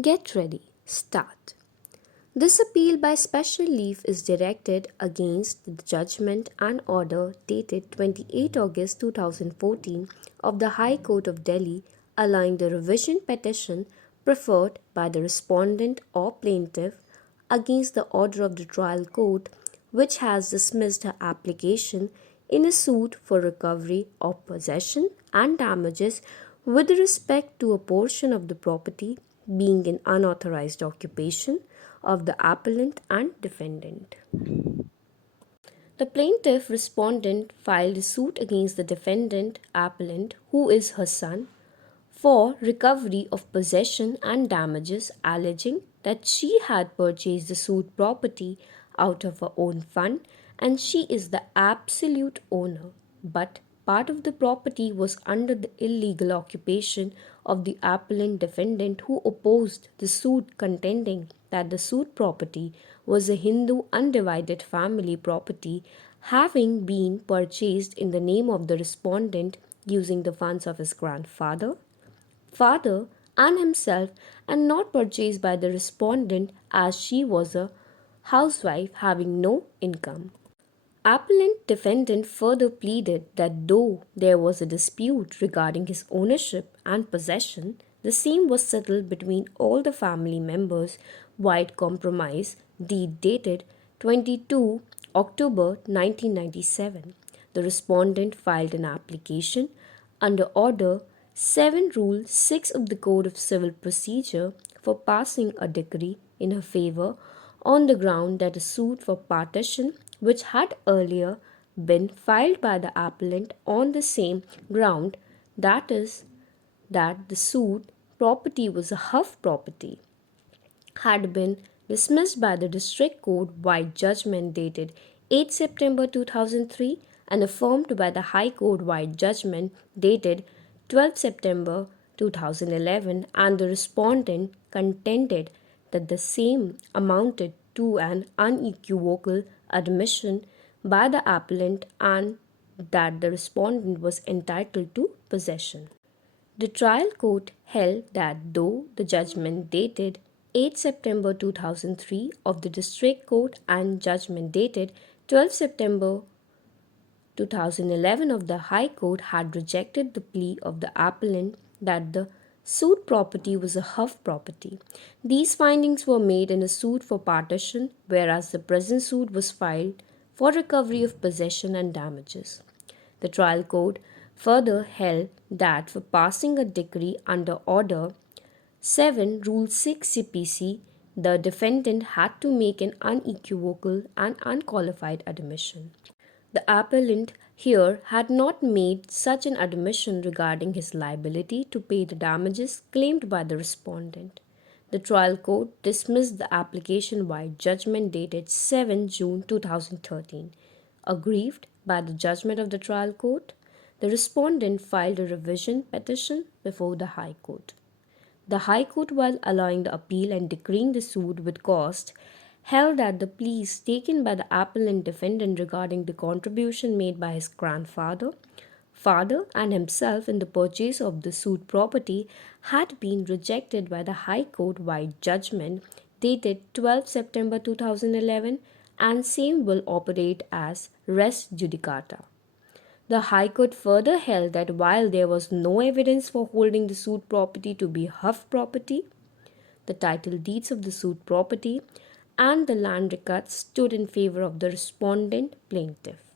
Get ready, start. This appeal by special leave is directed against the judgment and order dated 28 August 2014 of the High Court of Delhi allowing the revision petition preferred by the respondent or plaintiff against the order of the trial court which has dismissed her application in a suit for recovery of possession and damages with respect to a portion of the property being in unauthorized occupation of the appellant and defendant. The plaintiff respondent filed a suit against the defendant appellant, who is her son, for recovery of possession and damages, alleging that she had purchased the suit property out of her own fund and she is the absolute owner, but part of the property was under the illegal occupation of the appellant defendant who opposed the suit, contending that the suit property was a Hindu undivided family property having been purchased in the name of the respondent using the funds of his grandfather, father, and himself, and not purchased by the respondent as she was a housewife having no income. Appellant defendant further pleaded that though there was a dispute regarding his ownership and possession, the same was settled between all the family members via compromise deed dated 22 October 1997. The respondent filed an application under Order 7 Rule 6 of the Code of Civil Procedure for passing a decree in her favor on the ground that a suit for partition which had earlier been filed by the appellant on the same ground, that is, that the suit property was a Huff property, had been dismissed by the District Court by judgment dated 8 September 2003 and affirmed by the High Court by judgment dated 12 September 2011, and the respondent contended that the same amounted to an unequivocal admission by the appellant and that the respondent was entitled to possession. The trial court held that though the judgment dated 8 September 2003 of the District Court and judgment dated 12 September 2011 of the High Court had rejected the plea of the appellant that the suit property was a Huff property. These findings were made in a suit for partition, whereas the present suit was filed for recovery of possession and damages. The trial court further held that for passing a decree under Order 7 Rule 6 CPC, the defendant had to make an unequivocal and unqualified admission. The appellant here had not made such an admission regarding his liability to pay the damages claimed by the respondent. The trial court dismissed the application by judgment dated 7 June 2013. Aggrieved by the judgment of the trial court, the respondent filed a revision petition before the High Court. The High Court, while allowing the appeal and decreeing the suit with cost, held that the pleas taken by the appellant defendant regarding the contribution made by his grandfather, father, and himself in the purchase of the suit property had been rejected by the High Court by judgment dated 12 September 2011, and same will operate as res judicata. The High Court further held that while there was no evidence for holding the suit property to be Huff property, the title deeds of the suit property and the land records stood in favor of the respondent plaintiff.